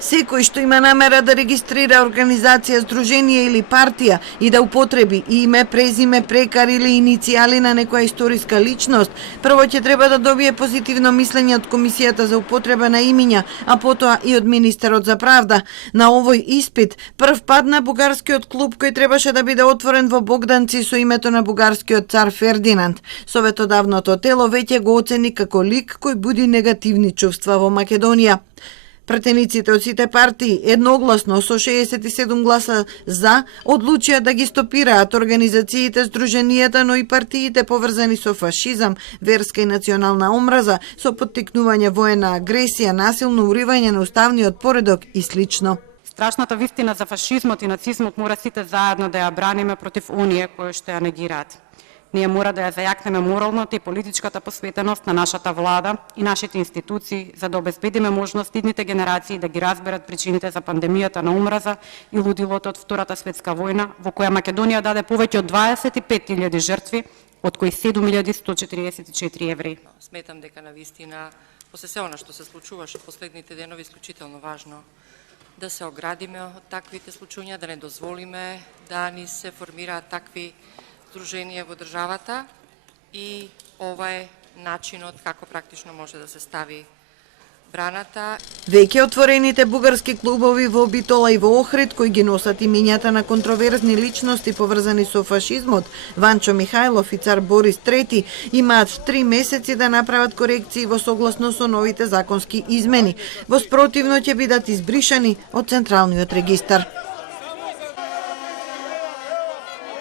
Секој што има намера да регистрира организација, здружение или партија и да употреби име, презиме, прекар или иницијали на некоја историска личност, прво ќе треба да добие позитивно мислење од Комисијата за употреба на имиња, а потоа и од Министерот за правда. На овој испит прв падна бугарскиот клуб кој требаше да биде отворен во Богданци со името на бугарскиот цар Фердинанд. Советодавното тело веќе го оцени како лик кој буди негативни чувства во Македонија. Пратениците од сите партии едногласно со 67 гласа за одлучија да ги стопираат организациите, здруженијата, но и партиите поврзани со фашизам, верска и национална омраза, со поттикнување воена агресија, насилно уривање на уставниот поредок и слично. Страшната вистина за фашизмот и нацизмот мора сите заедно да ја браниме против оние кои што ја негираат. Ние мора да ја зајакнеме моралната и политичката посветеност на нашата влада и нашите институции за да обезбедиме можност идните генерации да ги разберат причините за пандемијата на омраза и лудилото од Втората светска војна, во која Македонија даде повеќе од 25.000 жртви, од кои 7.144 евреи. Сметам дека на вистина, после се она што се случуваше последните денови, исклучително важно да се оградиме од таквите случања, да не дозволиме да ни се формираат такви здруженија во државата и ова е начинот како практично може да се стави браната. Веќе отворените бугарски клубови во Битола и во Охрид, кои ги носат имињата на контроверзни личности поврзани со фашизмот, Ванчо Михајлов и цар Борис III, имаат 3 месеци да направат корекции во согласно со новите законски измени. Во спротивно ќе бидат избришани од Централниот регистар.